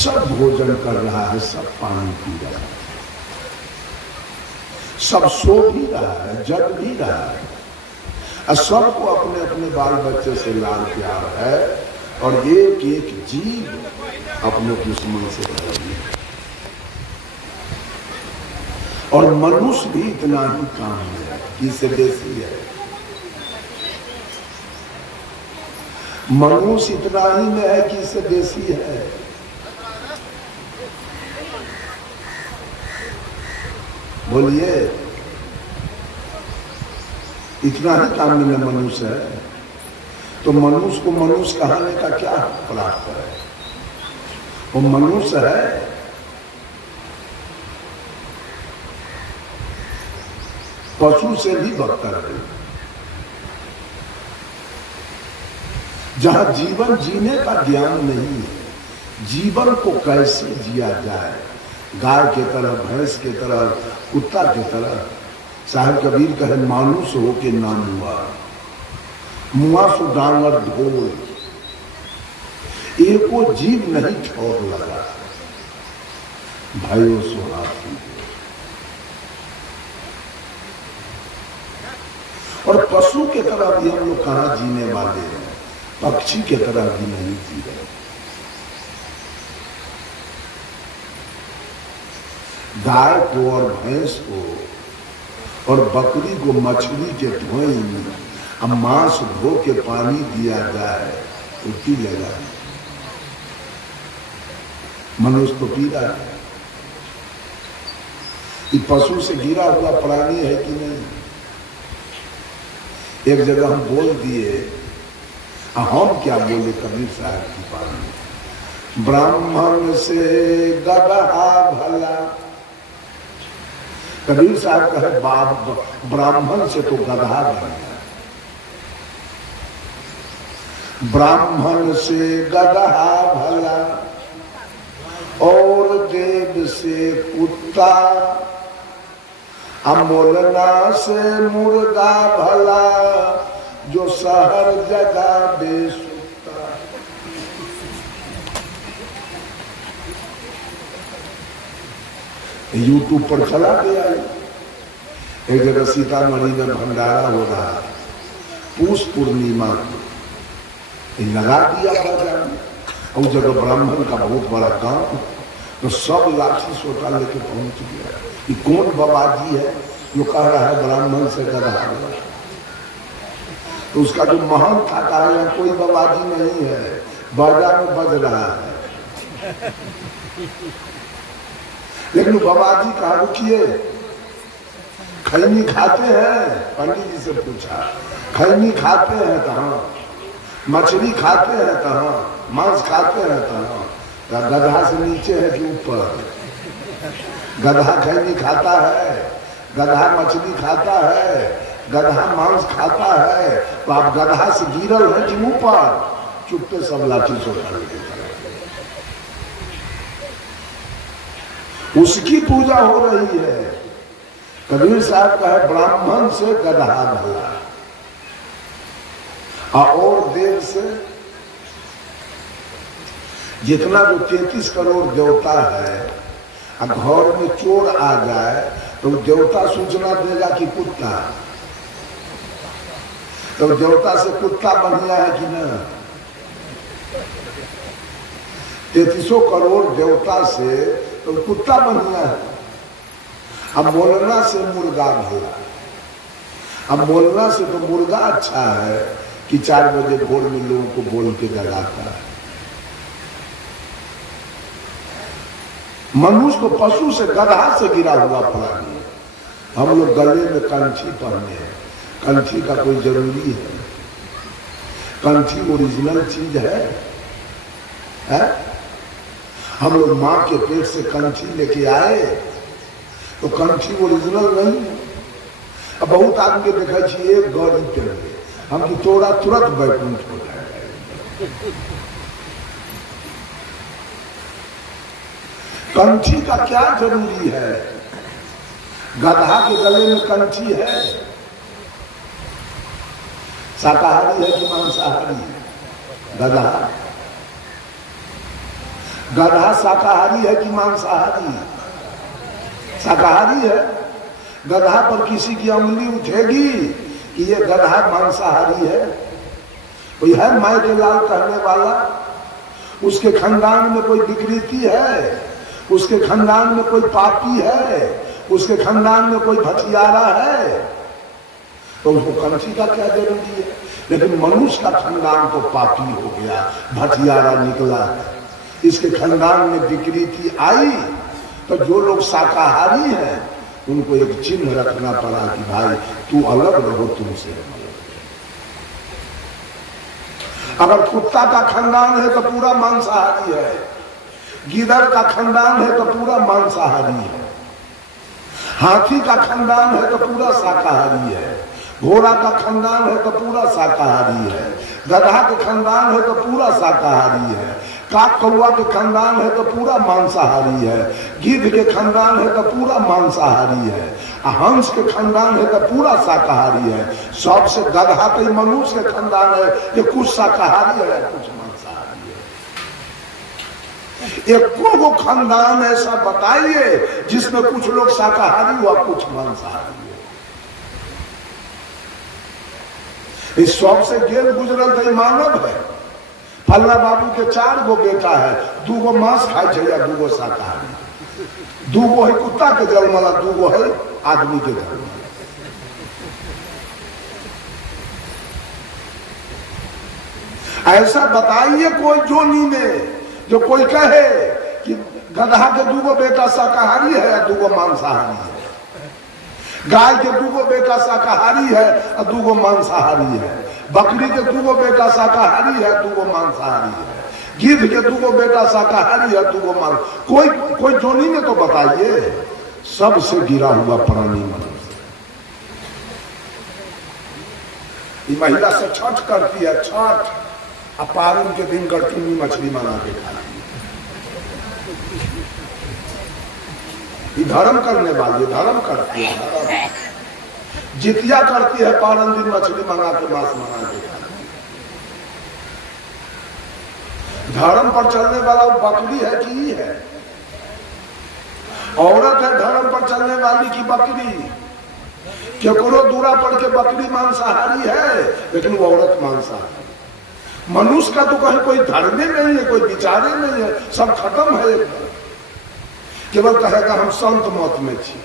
सब भोजन कर रहा है, सब पानी पी रहा है, सब सो भी रहा है, जग भी रहा है, और सबको अपने अपने बाल बच्चे से लाड प्यार है, और एक एक जीव अपने दुश्मन से लड़ी है। और मनुष्य भी इतना ही काम है, इससे देसी है। मनुष्य इतना ही में है कि इससे देसी है। बोलिए, इतना ही काम में मनुष्य है, तो मनुष्य को मनुष्य कहने का क्या प्राप्त है? वो मनुष्य है। पशु से भी बदतर है। जहां जीवन जीने का ज्ञान नहीं है, जीवन को कैसे जिया जाए, गाय के तरह, भैंस के तरह, कुत्ता के तरह। साहब कबीर कहे, मानुष हो के नाम हुआ, मुआ सु डांगर ढोल, एको जीव नहीं ठोर लगा, भाइयों सुहाती। और पशु के तरह भी हम लोग कहाँ जीने वाले हैं, पक्षी के तरह भी नहीं जी रहे। गाय को और भैंस को और बकरी को मछली के धोए में अब मांस धो के पानी दिया जाए तो पी लेगा। मनुष्य तो पी रहा है। ये पशु से गिरा हुआ प्राणी है कि नहीं? एक जगह हम बोल दिए, हम क्या बोले कबीर साहब की पानी, ब्राह्मण से गदहा भला। कबीर साहब कहे, बाप ब्राह्मण से तो गधा बन गया, ब्राह्मण से गदहा भला और देव से कुत्ता, अमोलना से मुर्गा भला, जो शहर जगह बेसुता। यूट्यूब पर चला गया। एक जगह सीतामढ़ी में भंडारा हो रहा, पूष पूर्णिमा को लगा दिया बाजार में। उस जगह ब्राह्मण का बहुत बड़ा गांव, तो सब लाठी सोटा लेके पहुंच गया। ये कौन बाबाजी है जो कह रहा है ब्राह्मण से गधा? तो उसका जो महल था कहा, कोई बाबाजी नहीं है, बाजार में बज रहा है। लेकिन बाबाजी कहा, रुकिए, खैनी खाते हैं? पंडित जी से पूछा, खैनी खाते हैं कहाँ? मछली खाते हैं कहाँ? मांस खाते हैं कहाँ? गधा से नीचे है कि ऊपर? गधा खैनी खाता है, गधा मछली खाता है, गधा मांस खाता है, तो आप गधा से गिरल है कि ऊपर? चुप्पे सब लाठी सोटा लेके उसकी पूजा हो रही है। कबीर साहब का है, ब्राह्मण से गधा भला और देव से। जितना जो 33 करोड़ देवता है, घर में चोर आ जाए तो देवता सूचना देगा कि कुत्ता, तो देवता से कुत्ता बढ़िया है कि ना? 33 करोड़ देवता से तो कुत्ता बढ़िया है। अब बोलना से मुर्गा भला, अब बोलना से तो मुर्गा अच्छा है कि 4 बजे भोर में लोगों को बोल के जगाता है। मनुष्य को पशु से, गधा से गिरा हुआ प्राणी है। हम लोग गले में कंठी पहने हैं, कंठी का कोई जरूरी है? कंठी ओरिजिनल चीज है? हम लोग माँ के पेट से कंठी लेके आए तो कंठी ओरिजिनल नहीं। अब बहुत आदमी के देखा चाहिए एक गौरी पे हम की तोड़ा तुरंत बैकुंठ हो जाए। कंठी का क्या जरूरी है? गधा के गले में कंठी है? शाकाहारी है कि मांसाहारी है? गधा। गधा शाकाहारी है कि मांसाहारी? शाकाहारी है। गधा पर किसी की उंगली उठेगी कि ये गधा मांसाहारी है? कोई है माय के लाल कहने वाला? उसके खानदान में कोई विकृति है? उसके खानदान में कोई पापी है? उसके खानदान में कोई भटियारा है? तो उसको कंठी का क्या जरूरी है? लेकिन मनुष्य का खानदान तो पापी हो गया, भटियारा निकला है। इसके खानदान में विकृति आई तो जो लोग शाकाहारी हैं उनको एक चिन्ह रखना पड़ा कि भाई तू अलग रहो, तुमसे। अगर कुत्ता का खानदान है तो पूरा मांसाहारी है, गिदड़ का खानदान है तो पूरा मांसाहारी है, हाथी का खानदान है तो पूरा शाकाहारी है, घोड़ा का खानदान है तो पूरा शाकाहारी है, गधा के खानदान है तो पूरा शाकाहारी है, काक कौआ के खानदान है तो पूरा मांसाहारी है, गिद्ध के खानदान है तो पूरा मांसाहारी है, हंस के खानदान है तो पूरा शाकाहारी है। सबसे गधा तो मनुष्य के खानदान है, ये कुछ शाकाहारी है कुछ मांसाहारी है। एक वो खानदान ऐसा बताइए जिसमें कुछ लोग शाकाहारी हुआ कुछ मांसाहारी है। इस सबसे गेल गुजरल तो मानव है। फल्ला बाबू के 4 गो बेटा है, 2 गो मांस खाए छे या 2 गो शाकाहारी, 2 गो है कुत्ता के जन्म वाला, 2 गो है आदमी के जन्म वाला। ऐसा बताइए कोई जोनी में जो कोई कहे कि गधा के 2 गो बेटा शाकाहारी है या 2 गो मांसाहारी है, गाय के 2 गो बेटा शाकाहारी है और 2 गो मांसाहारी है, बकरी के 2 गो बेटा शाकाहारी है 2 गो मांसाहारी है, गिद्ध के 2 गो बेटा शाकाहारी है 2 गो मांस। कोई जोनी में तो बताइए। सबसे गिरा हुआ प्राणी मनुष्य। महिला से छठ करती है, छठ अपारण के दिन गड़चुनी मछली बना के खाती है। धर्म करने वाली धर्म करती है, जितिया करती है, पारण दिन मछली मंगा के मांस मंगा के खाती है। धर्म पर चलने वाला वो बकरी है कि है? औरत है धर्म पर चलने वाली की बकरी? केकरो दूरा पड़ के बकरी मांसाहारी है लेकिन वो औरत मांसाहारी। मनुष्य का तो कहीं कोई धर्म नहीं है, कोई विचारे नहीं है, सब खत्म है एकदम। केवल कहेगा हम संत मत में छी,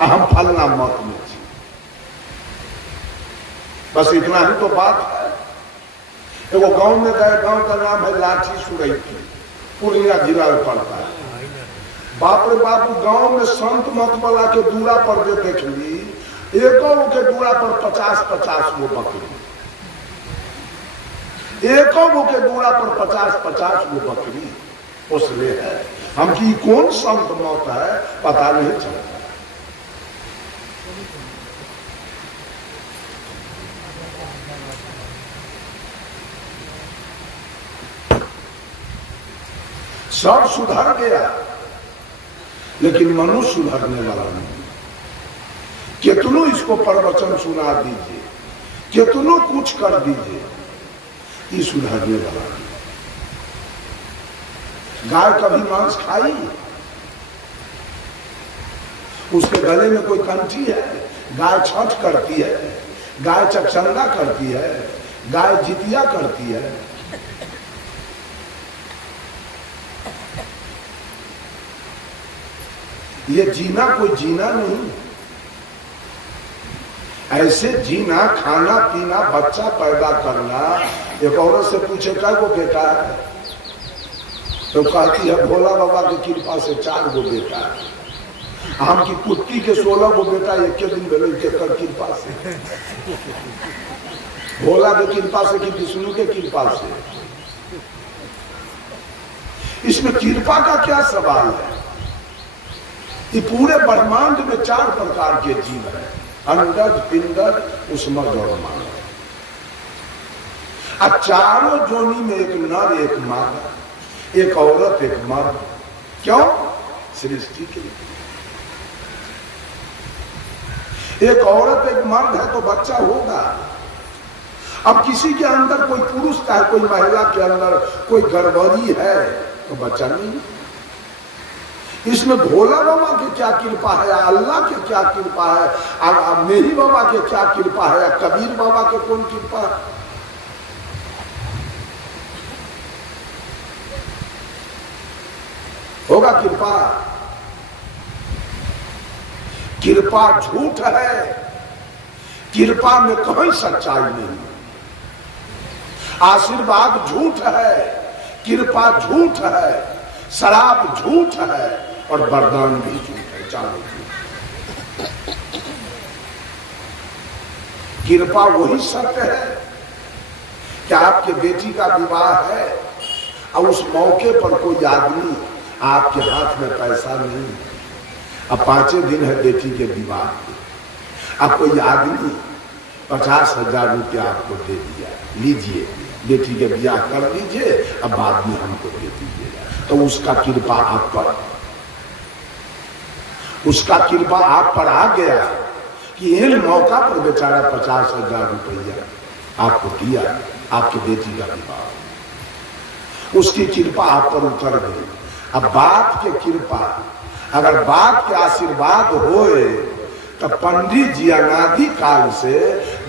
हम फलना मत में छी, बस इतना ही तो बात है। एगो गांव में गए, गांव का नाम है लाठी सुरैती, पूर्णिया जिला में पड़ता है। बाप रे बाप, गांव में संत मत वाला के दूरा पर जो देख ली, एको के दूरा पर 50-50 गो बकरी, एको के दूरा पर 50-50 गो बकरी पोसले है। हम की कौन संत मत है पता नहीं चलता। सब सुधर गया लेकिन मनुष्य सुधरने वाला नहीं। कितनों इसको प्रवचन सुना दीजिए, कितनों कुछ कर दीजिए, ये सुधरने वाला नहीं। गाय कभी मांस खाई? उसके गले में कोई कंठी है? गाय छठ करती है, गाय चकचंदा करती है, गाय जितिया करती है। ये जीना कोई जीना नहीं। ऐसे जीना, खाना पीना, बच्चा पैदा करना। एक औरत से पूछे क्या वो बेटा है, तो कहती है भोला बाबा की कृपा से 4 गो बेटा है। हम की कुत्ती के 16 गो बेटा एक के दिन भेल केकर कृपा से, भोला के कृपा से कि विष्णु के कृपा से। इसमें कृपा का क्या सवाल है? ये पूरे ब्रह्मांड में 4 प्रकार के जीव है, अंडज, पिंडज, उष्मज और मानव। अब चारों जोनी में एक नर एक मादा, एक औरत एक मर्द। क्यों? सृष्टि के लिए। एक औरत एक मर्द है तो बच्चा होगा। अब किसी के अंदर कोई पुरुष का है, कोई महिला के अंदर कोई गड़बड़ी है तो बच्चा नहीं। इसमें भोला बाबा की क्या कृपा है, अल्लाह की क्या कृपा है, मेरी बाबा की क्या कृपा है, कबीर बाबा की कौन कृपा है? होगा कृपा? कृपा झूठ है, कृपा में कोई सच्चाई नहीं। आशीर्वाद झूठ है, कृपा झूठ है, शराब झूठ है और वरदान भी झूठ है, चारों झूठ। कृपा वही सत्य है कि आपके बेटी का विवाह है और उस मौके पर कोई आदमी, आपके हाथ में पैसा नहीं, अब 5 दिन है बेटी के विवाह के, अब कोई आदमी 50,000 रुपया आपको दे दिया, लीजिए बेटी के ब्याह कर लीजिए, अब बाद में हमको दे दीजिएगा, तो उसका कृपा आप पर, उसका कृपा आप पर आ गया कि इन मौका पर बेचारा 50,000 रुपया आपको दिया, आपकी बेटी का विवाह, उसकी कृपा आप पर उतर गई। अब बाप के कृपा, अगर बाप के आशीर्वाद होए तो पंडित जी अनादि काल से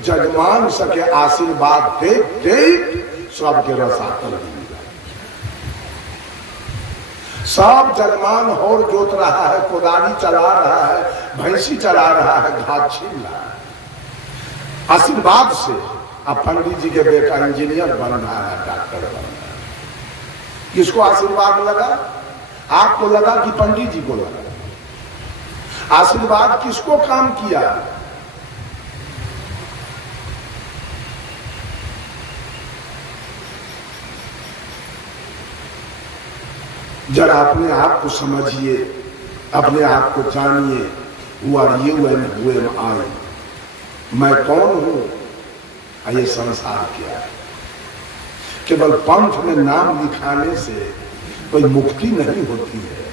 जजमान सके आशीर्वाद दे सबके रसातल दिया। सब जजमान और जोत रहा है, कोदारी चला रहा है, भैंसी चला रहा है, घास छीन रहा है आशीर्वाद से। अब पंडित जी के बेटा इंजीनियर बन रहा है, डॉक्टर बन रहा है, किसको आशीर्वाद लगा? आपको लगा कि पंडित जी को लगा? आशीर्वाद किसको काम किया? जरा अपने आप को समझिए, अपने आप को जानिए। हुआ ये हुए आए, मैं कौन हूं? ये संसार क्या है? केवल पंथ में नाम लिखाने से कोई मुक्ति नहीं होती है,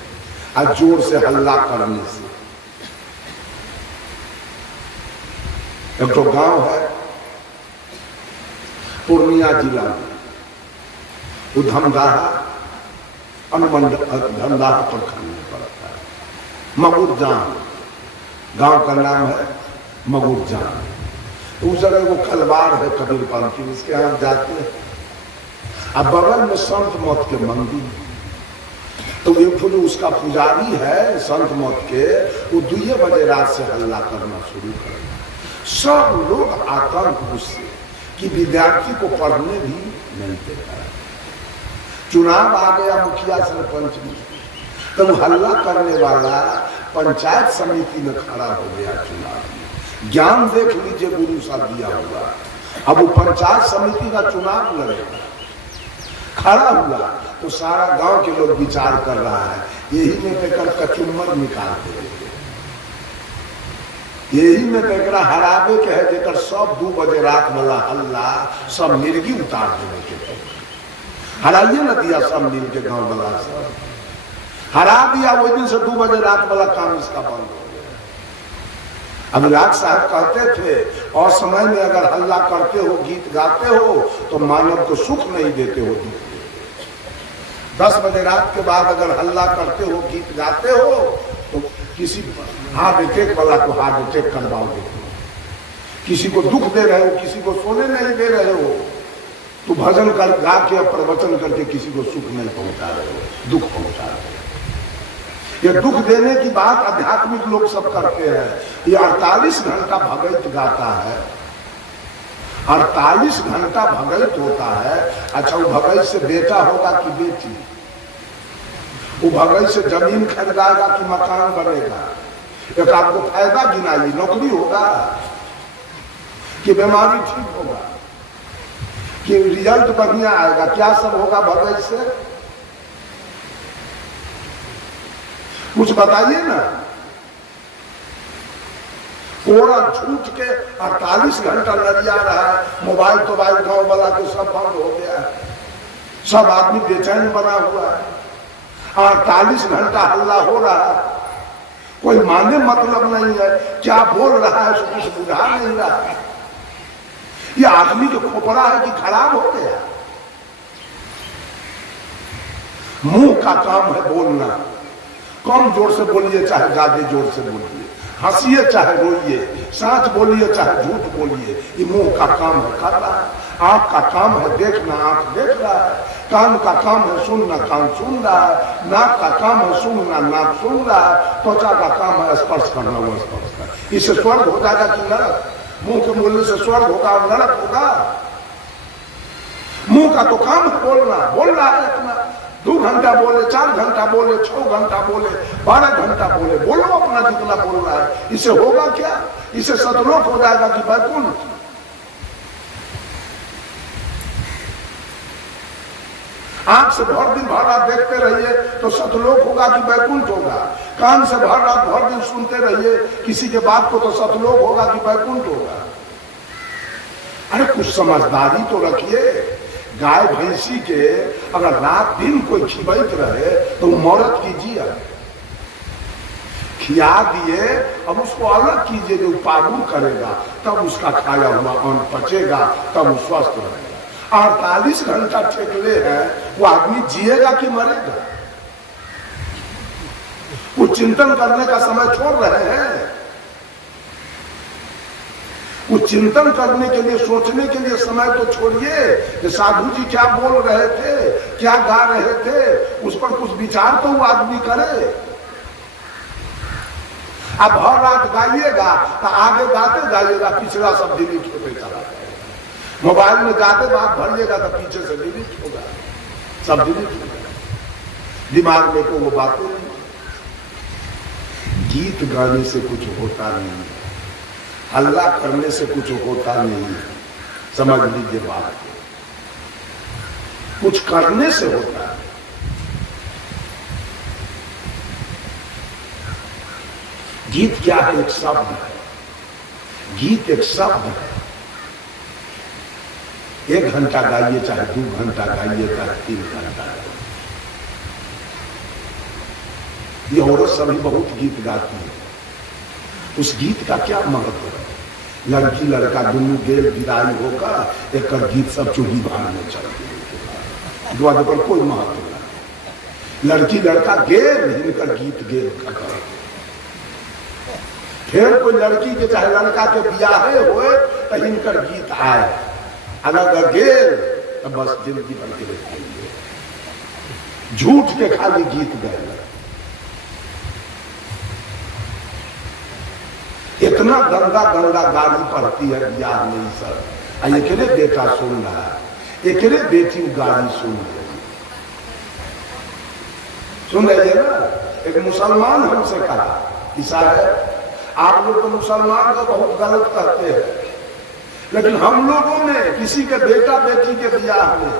और जोर से हल्ला करने से। एक तो गांव है पूर्णिया जिला में, धमदाहा धमदाहा प्रखंड में पड़ता है, मगुरजान गांव का नाम है मगुरजान। उस जगह वो खलवाड़ है कबीर पंथी, उसके यहाँ जाते हैं। अब बगल में संत मौत के मंदिर, तो एक जो उसका पुजारी है संत मौत के, वो 2 बजे रात से हल्ला करना शुरू कर। सब लोग आतंक उससे कि विद्यार्थी को पढ़ने भी नहीं देता। चुनाव आ गया मुखिया सरपंच में, तो वो हल्ला करने वाला पंचायत समिति में खड़ा हो गया चुनाव में। ज्ञान देख लीजिए गुरु साहब दिया हुआ। अब वो पंचायत समिति का चुनाव लड़ेगा, खड़ा हुआ तो सारा गांव के लोग विचार कर रहा है, यही में पेकर कचुम्बर निकाल दे, यही में पेकरा हराबे के है, देकर सब 2 बजे रात वाला हल्ला सब मिर्गी उतार देने के। हराइए न दिया सब मिल के गांव वाला सब हरा दिया। वही दिन से 2 बजे रात वाला काम इसका बंद हो गया। अभिलाष साहब कहते थे, और समय में अगर हल्ला करते हो, गीत गाते हो, तो मानव को सुख नहीं देते हो, 10 बजे रात के बाद अगर हल्ला करते हो, गीत गाते हो, तो किसी हार्ट अटैक वाला को हार्ट अटैक करवाओगे, किसी को दुख दे रहे हो, किसी को सोने नहीं दे रहे हो, तो भजन कर गा के प्रवचन करके किसी को सुख नहीं पहुंचा रहे हो, दुख पहुंचा रहे हो। ये दुख देने की बात आध्यात्मिक लोग सब करते हैं। ये 48 घंटा भगत गाता है, 48 घंटा भगत होता है। अच्छा, वो भगत से बेटा होगा कि बेटी? वो भगत से जमीन खरीदाएगा कि मकान बनेगा? एक आपको फायदा गिनाइए, नौकरी होगा कि बीमारी ठीक होगा कि रिजल्ट बढ़िया आएगा, क्या सब होगा भगत से? कुछ बताइए ना। पूरा छूट के 48 घंटा लड़िया रहा है। मोबाइल गांव वाला के सब बंद हो गया है, सब आदमी बेचैन बना हुआ है, 48 घंटा हल्ला हो रहा है, कोई माने मतलब नहीं है, क्या बोल रहा है कुछ बुझा नहीं रहा है। ये आदमी जो खोपड़ा है कि खराब हो गया। मुंह का काम है बोलना। कम जोर से बोलिए चाहे ज्यादा जोर से बोलिए, हंसिए चाहे रोइए, सच बोलिए चाहे झूठ बोलिए, ये मुंह का काम है कर रहा है। आंख का काम है देखना, आंख देख रहा है। कान का काम है सुनना, कान सुन रहा है। नाक का काम है सुनना, नाक सुन रहा है। त्वचा का काम है स्पर्श करना, वो स्पर्श कर। इससे स्वर्ग हो जाएगा कि नरक? मुंह के बोलने से स्वर्ग होगा और नरक होगा? मुंह का तो काम है बोलना, बोल रहा है अपना। 2 घंटा बोले, 4 घंटा बोले, 6 घंटा बोले, 12 घंटा बोले, बोलो अपना जितना बोल रहा है। इससे होगा क्या? इससे सतलोक हो जाएगा कि वैकुंठ? आंख से भर दिन भर रात देखते रहिए तो सतलोक होगा कि वैकुंठ होगा? कान से भर रात भर दिन सुनते रहिए किसी के बात को तो सतलोक होगा कि वैकुंठ होगा? अरे कुछ समझदारी तो रखिए। गाय भैंसी के अगर रात दिन कोई खिबैत रहे तो मौरत कीजिए, खिया दिए, अब उसको अलग कीजिए जो पागुल करेगा, तब उसका खाया हुआ अन्न पचेगा, तब वो स्वस्थ रहेगा। 48 घंटा ठेकले हैं, वो आदमी जिएगा कि मरेगा? कुछ चिंतन करने का समय छोड़ रहे हैं। कुछ चिंतन करने के लिए, सोचने के लिए समय तो छोड़िए कि साधु जी क्या बोल रहे थे, क्या गा रहे थे, उस पर कुछ विचार तो वो आदमी करे। अब हर रात गाइएगा तो आगे गाते जाइएगा, पिछला सब डिलीट होते चला जाएगा। मोबाइल में जाते बात भरिएगा तो पीछे से डिलीट होगा, सब डिलीट होगा। दिमाग में तो वो बातें नहीं। गीत गाने से कुछ होता नहीं, हल्ला करने से कुछ होता नहीं। समझ लीजिए बात, कुछ करने से होता है। गीत क्या है? एक शब्द है। गीत एक शब्द है। 1 घंटा गाइए चाहे 2 घंटा गाइए चाहे 3 घंटा गाइए। ये औरत सभी बहुत गीत गाती है, उस गीत का क्या महत्व है? लड़की लड़का दोनों गेल विदाई होकर एक गीत सब चूड़ी भाड़ने चल गए, पर कोई महत्व नहीं। लड़की लड़का गेल, हिनकर गीत गेल। फिर कोई लड़की के चाहे लड़का के ब्याहे होए तो हिनकर गीत आए, अगर गेल तो बस जिंदगी भर के लिए झूठ के खाली गीत गए। इतना गंदा गंदा गाली पड़ती है बिहार में सर। एकरे बेटा सुन रहा है, एकरे बेटी गाली सुन रही, सुन रही है ना। एक मुसलमान हमसे कहा कि साहब आप लोग तो मुसलमान को बहुत गलत करते हैं, लेकिन हम लोगों ने किसी के बेटा बेटी के ब्याह में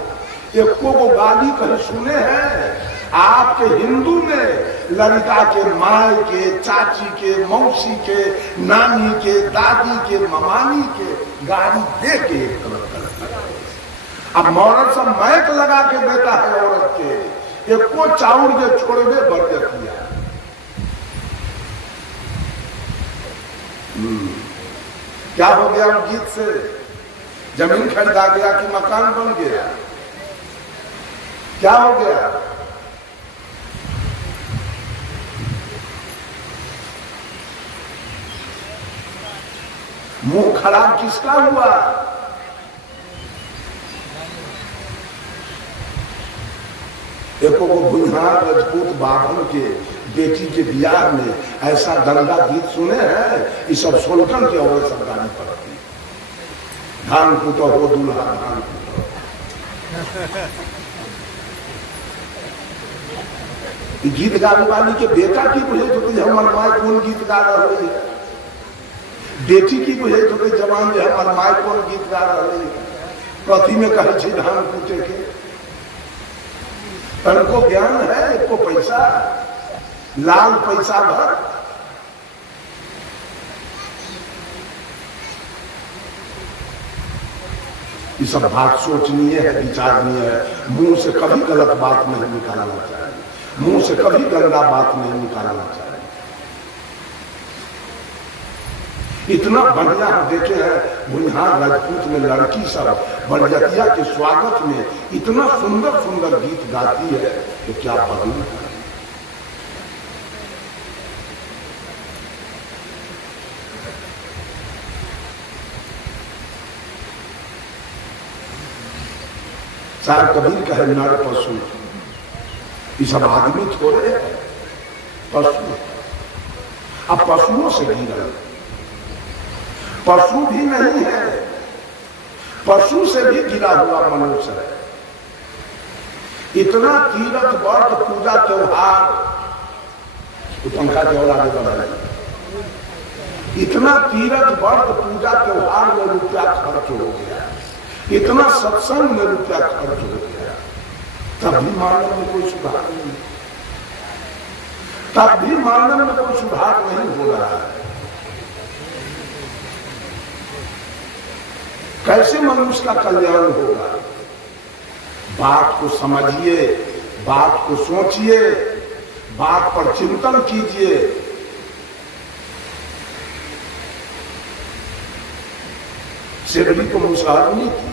एक को गाली कहीं सुने हैं? आपके हिंदू में लड़का के माए के, चाची के, मौसी के, नानी के, दादी के, ममानी के गाली दे के अब औरत सब मैक लगा के देता है औरत के, एक को चाउर के छोड़वे बढ़ किया। क्या हो गया गीत से? जमीन खरीदा गया कि मकान बन गया? क्या हो गया? मुंह खराब किसका हुआ? एको को भुइहार राजपूत बाभन के बेटी के ब्याह में ऐसा गंदा गीत सुने हैं? ये सब सोलकन की औरत सब गाली पड़ती। धान कूटो हो दूल्हा धान कूटो। गीत गाने वाली के बेटा की बुझे तो हमर माय कौन गीत गा रही है, बेटी की बुझे तो जवान जो हमर माय कौन गीत गा रही है। कथी में कहे धान कूटे के? तनको ज्ञान है, एको पैसा, लाल पैसा भर। ये सब बात सोचनीय है, विचारणीय है। मुंह से कभी गलत बात नहीं निकालना चाहिए, मुंह से कभी गंदा बात नहीं निकालना चाहिए। इतना बढ़िया हम देखे हैं भुनिहार राजपूत में लड़की सब बरजतिया के स्वागत में इतना सुंदर सुंदर गीत गाती है तो क्या पगली है। साहब कबीर कहे नर पशु, ये सब आदमी थोड़े हैं, पशु। अब पशुओं से गिरा, पशु भी नहीं है, पशु से भी गिरा हुआ मनुष्य है। इतना तीर्थ व्रत पूजा त्योहार, पंखा के और आगे बढ़ा, इतना तीर्थ व्रत पूजा त्योहार में रुपया खर्च हो गया, इतना सत्संग में रुपया खर्च हो गया, तब भी मानव में कोई सुधार नहीं, तब भी मानव में कोई सुधार नहीं हो रहा है। कैसे मनुष्य का कल्याण होगा? बात को समझिए, बात को सोचिए, बात पर चिंतन कीजिए। सिरडी को मुसहरनी थी,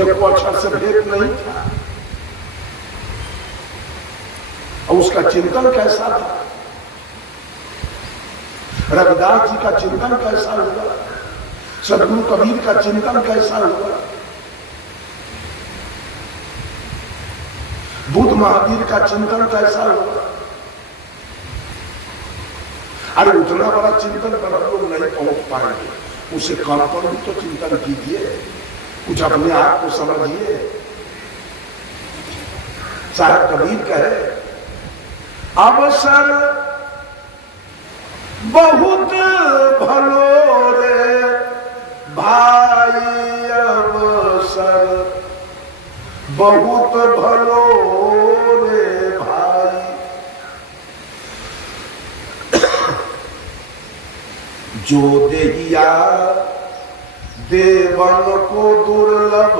एक को अक्षर से भेद नहीं था, और उसका चिंतन कैसा था? रविदास जी का चिंतन कैसा हुआ? सदगुरु कबीर का चिंतन कैसा हुआ? बुद्ध महावीर का चिंतन कैसा हुआ? अरे उतना बड़ा चिंतन पर हम लोग नहीं पहुंच पाएंगे, उसे कम पर भी तो चिंतन कीजिए, कुछ अपने आप को समझिए। साहब कबीर कहे अवसर बहुत भलो रे भाई, अवसर बहुत भलो रे भाई, जो देहिया देवन को दुर्लभ,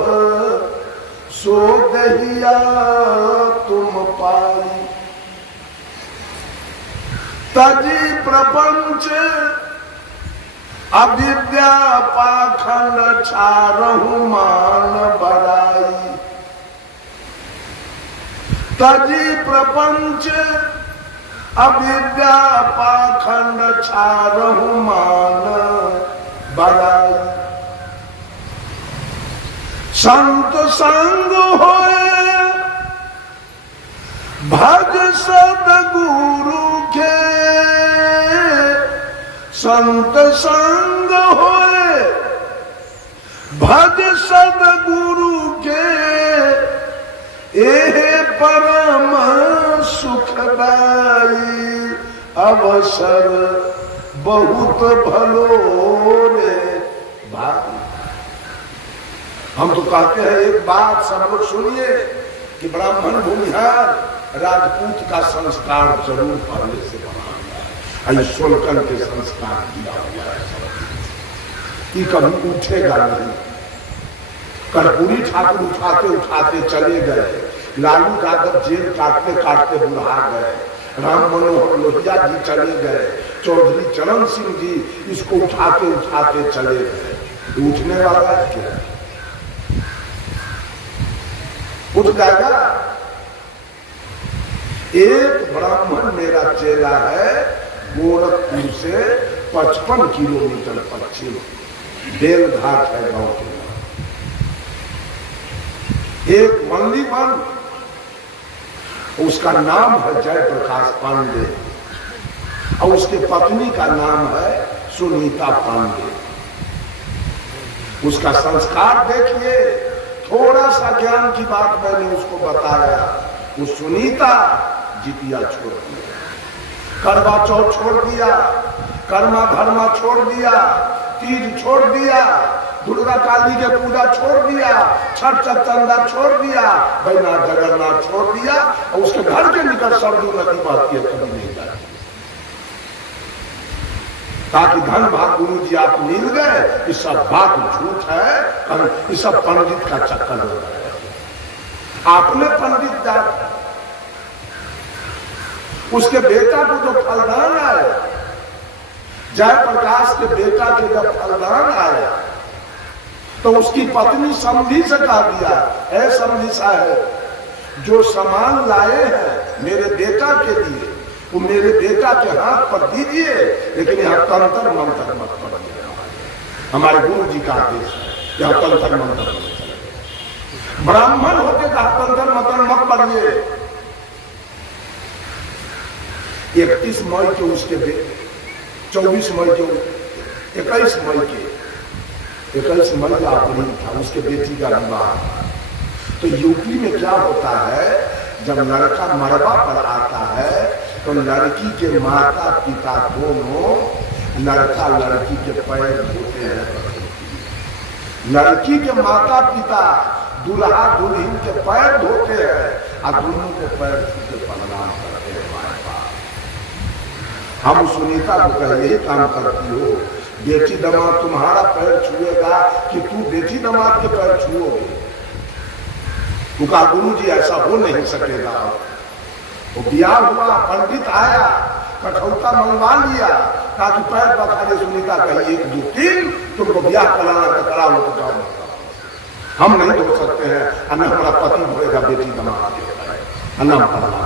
सो दहिया तुम पाई। तजी प्रपंच अविद्या पाखंड छारहु मान बराई। तजी प्रपंच अविद्या पाखंड छारहु मान बराई। संत संग होए भज सदगुरु के, संत संग होए भज सदगुरु के, एहे परम सुखदाई। अवसर बहुत भलो रे भाई। हम तो कहते हैं एक बात सब लोग सुनिए कि ब्राह्मण भूमिहार राजपूत का संस्कार जरूर पहले से बना हुआ है, सोलकन के संस्कार किया हुआ है, कि कभी उठेगा नहीं। कर्पूरी ठाकुर उठाते उठाते चले गए, लालू यादव जेल काटते काटते बुढ़ा गए, राम मनोहर लोहिया जी चले गए, चौधरी चरण सिंह जी इसको उठाते उठाते चले गए। उठने वाला है क्या? उठ जाएगा? एक ब्राह्मण मेरा चेला है, गोरखपुर से 55 किलोमीटर पश्चिम बेलघाट है गांव के नाम। एक मंडलीवन, उसका नाम है जयप्रकाश पांडे, और उसके पत्नी का नाम है सुनीता पांडे। उसका संस्कार देखिए, थोड़ा सा ज्ञान की बात मैंने उसको बताया। वो सुनीता जितिया छोड़ दिया, करवा चौथ छोड़ दिया, कर्मा धर्मा छोड़ दिया, तीज छोड़ दिया, दुर्गा काली के पूजा छोड़ दिया, छठ चंदा छोड़ दिया, बैनाथ जगन्नाथ छोड़ दिया, और उसके घर के निकट सरजू नदी बहती है, कभी नहीं जाती। ताकि धन भाग गुरु जी आप मिल गए, ये सब बात झूठ है, ये सब पंडित का चक्कर हो रहा है। आपने पंडित जात, उसके बेटा को जो फलदान आए, जयप्रकाश के बेटा के जब फलदान आया तो उसकी पत्नी समधी से कह दिया, ऐ समधी साहब, जो सामान लाए हैं मेरे बेटा के लिए वो मेरे बेटा के हाथ पर दीजिए, लेकिन यहाँ तंत्र मंत्र मत पढ़िए। हमारे गुरु जी का आदेश है, यहाँ तंत्र मंत्र मत पढ़िए। ब्राह्मण होके कहा तंत्र मंत्र मत पढ़िए। 31 मई के उसके 24 मई के 21 मई के 21 मई का अप्रैल था, उसके बेटी का विवाह। तो यूपी में क्या होता है, जब लड़का मरबा पर आता है तो लड़की के माता पिता दोनों लड़का लड़की के पैर धोते हैं। लड़की के माता पिता दूल्हा दुल्हन के पैर धोते हैं और दोनों के पैर छू के प्रणाम करते हैं। हमारे पास हम सुनीता को कहे यही काम करती हो, बेटी दामाद तुम्हारा पैर छुएगा कि तू बेटी दामाद के पैर छुओगे? तो कहा गुरु जी ऐसा हो नहीं सकेगा। वो ब्याह हुआ, पंडित आया, कठौता मंगवा लिया, कहा कि पैर पखारे सुनीता कही 1 2 3 तुमको ब्याह कराना तो करा लो, तो जाओ, हम नहीं धो सकते हैं, अन्ना हमारा पति धोएगा बेटी दामाद के, अन्ना पढ़ना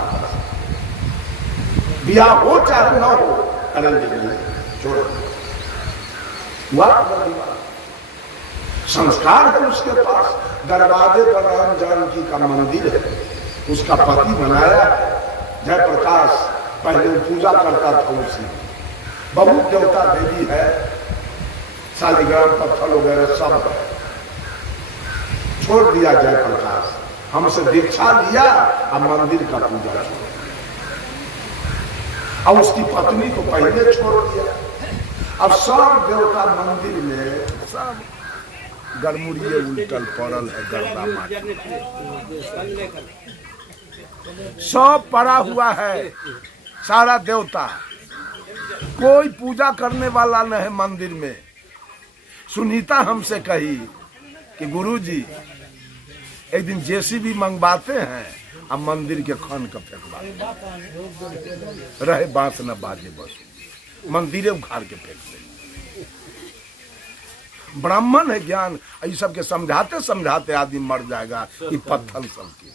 ब्याह हो चाहे न हो करेंगे नहीं, छोड़ो। संस्कार है उसके पास, दरवाजे पर राम जानकी का मंदिर है, उसका पति बनाया है जयप्रकाश, पहले पूजा करता था उसी। बहुत देवता देवी है, शालिग्राम पत्थर वगैरह सब है। छोड़ दिया जयप्रकाश, हमसे दीक्षा लिया, अब मंदिर का पूजा छोड़, अब उसकी पत्नी को पहले छोड़ दिया। अब सब देवता मंदिर में सब गरमुड़िए उल्टल पड़ल है, गर्दा माटी सब पड़ा हुआ है। सारा देवता, कोई पूजा करने वाला न है मंदिर में। सुनीता हमसे कही कि गुरुजी एक दिन जेसीबी मंगवाते हैं, अब मंदिर के खन का फेंकवा रहे, बांस न बाजे, बस मंदिरे उखाड़ के फेंक दे। ब्राह्मण है ज्ञान, ये सब के समझाते समझाते आदमी मर जाएगा। कि पत्थर सबके